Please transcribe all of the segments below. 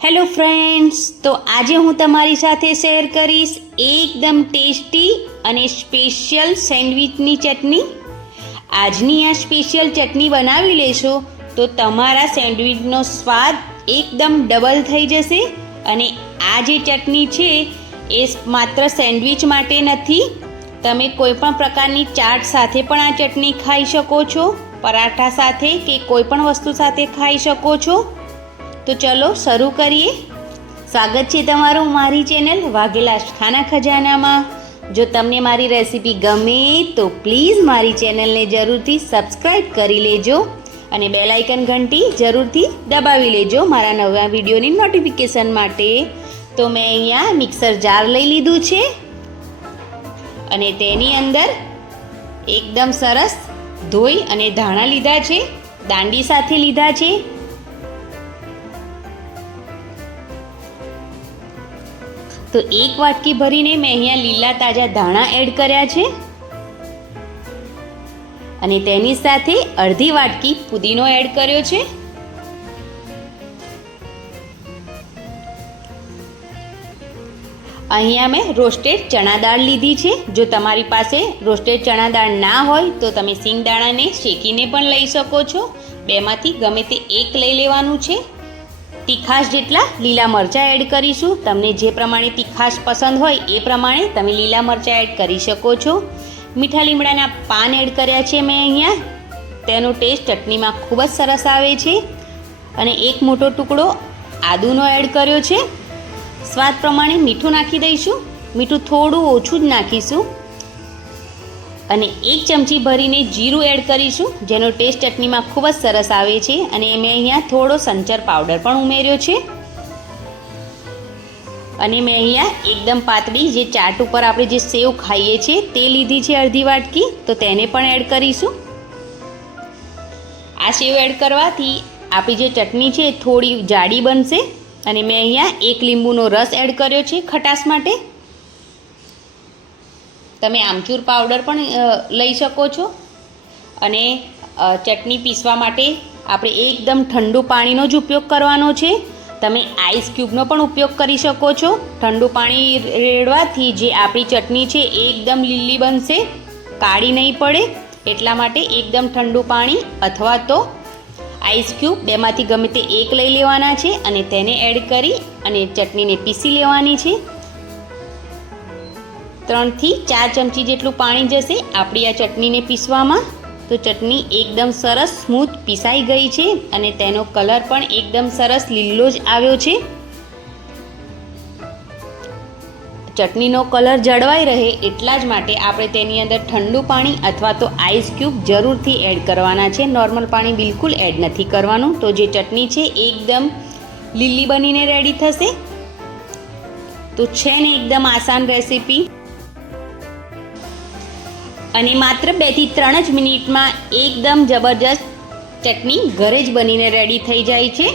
Hello friends, તો આજે હું તમારી સાથે શેર કરીશ એકદમ ટેસ્ટી અને સ્પેશિયલ સેન્ડવિચની ચટણી. આજની આ સ્પેશિયલ ચટણી બનાવી લેશો તો તમારા સેન્ડવિચનો સ્વાદ એકદમ ડબલ થઈ જશે. અને આ જે ચટણી છે એ માત્ર સેન્ડવિચ માટે નથી, તમે કોઈ પણ પ્રકારની ચાટ સાથે પણ આ ચટણી ખાઈ શકો છો, પરાઠા સાથે કે કોઈ પણ વસ્તુ સાથે ખાઈ શકો છો. તો ચલો શરૂ કરીએ. સ્વાગત છે તમારું મારી ચેનલ વાઘેલા ખાના ખજાનામાં. જો તમને મારી રેસીપી ગમે તો પ્લીઝ મારી ચેનલને જરૂરથી સબસ્ક્રાઈબ કરી લેજો અને બેલ આઇકન ઘંટી જરૂરથી દબાવી લેજો મારા નવા વિડીયોની નોટિફિકેશન માટે. તો મેં અહીંયા મિક્સર જાર લઈ લીધું છે અને તેની અંદર એકદમ સરસ ધોઈ અને ધાણા લીધા છે, દાંડી સાથે લીધા છે. તો એક વાટકી ભરીને મેં અહીંયા લીલા તાજા ધાણા એડ કર્યા છે અને તેની સાથે અડધી વાટકી પુદીનો એડ કર્યો છે. અહીંયા મેં રોસ્ટેડ ચણા દાળ લીધી છે. જો તમારી પાસે રોસ્ટેડ ચણા દાળ ના હોય તો તમે સિંગદાણાને શેકીને પણ લઈ શકો છો. બેમાંથી ગમે તે એક લઈ લેવાનું છે. તીખાશ જેટલા લીલા મરચાં એડ કરીશું. તમને જે પ્રમાણે તીખાશ પસંદ હોય એ પ્રમાણે તમે લીલા મરચાં એડ કરી શકો છો. મીઠા લીમડાના પાન એડ કર્યા છે મેં અહીંયા. તેનો ટેસ્ટ ચટણીમાં ખૂબ જ સરસ આવે છે. અને એક મોટો ટુકડો આદુનો એડ કર્યો છે. સ્વાદ પ્રમાણે મીઠું નાખી દઈશું. મીઠું થોડું ઓછું જ નાખીશું. અને એક ચમચી ભરીને જીરું એડ કરીશું, જેનો ટેસ્ટ ચટણીમાં ખૂબ જ સરસ આવે છે. અને મેં અહીંયા થોડો સંચર પાવડર પણ ઉમેર્યો છે. અને મેં અહીંયા એકદમ પાતળી જે ચાટ ઉપર આપણે જે સેવ ખાઈએ છીએ તે લીધી છે અડધી વાટકી, તો તેને પણ એડ કરીશું. આ સેવ એડ કરવાથી આપણી જે ચટણી છે થોડી જાડી બનશે. અને મેં અહીંયા એક લીંબુનો રસ એડ કર્યો છે ખટાશ માટે. તમે આમચૂર પાવડર પણ લઈ શકો છો. અને ચટણી પીસવા માટે આપણે એકદમ ઠંડુ પાણીનો જ ઉપયોગ કરવાનો છે. તમે આઈસ ક્યુબનો પણ ઉપયોગ કરી શકો છો. ઠંડુ પાણી રેડવાથી જે આપણી ચટણી છે એકદમ લીલી બનશે, કાળી નહીં પડે. એટલા માટે એકદમ ઠંડુ પાણી અથવા તો આઈસ ક્યુબ બેમાંથી ગમે તે એક લઈ લેવાના છે અને તેને એડ કરી અને ચટણીને પીસી લેવાની છે. 3 થી 4 ચમચી જેટલું પાણી જશે આપણી આ ચટણીને પીસવામાં. તો ચટણી એકદમ સરસ સ્મૂથ પીસાઈ ગઈ છે અને તેનો કલર પણ એકદમ સરસ લીલો જ આવ્યો છે. ચટણીનો કલર જળવાઈ રહે એટલા જ માટે આપણે તેની અંદર ઠંડુ પાણી અથવા તો આઈસ ક્યુબ જરૂરથી એડ કરવાના છે. નોર્મલ પાણી બિલકુલ એડ નથી કરવાનું. તો જે ચટણી છે એકદમ લીલી બનીને રેડી થશે. તો છે ને એકદમ આસાન રેસીપી. અને માત્ર 2 થી 3 જ મિનિટમાં એકદમ જબરજસ્ત ચટણી ઘરે જ બનીને રેડી થઈ જાય છે.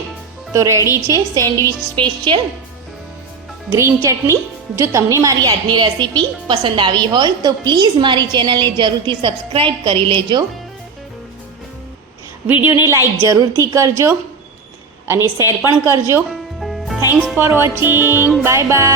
તો રેડી છે સેન્ડવિચ સ્પેશિયલ ગ્રીન ચટણી. જો તમને મારી આજની રેસીપી પસંદ આવી હોય તો પ્લીઝ મારી ચેનલને જરૂરથી સબસ્ક્રાઈબ કરી લેજો. વિડીયોને લાઈક જરૂરથી કરજો અને શેર પણ કરજો. Thanks for watching. Bye bye.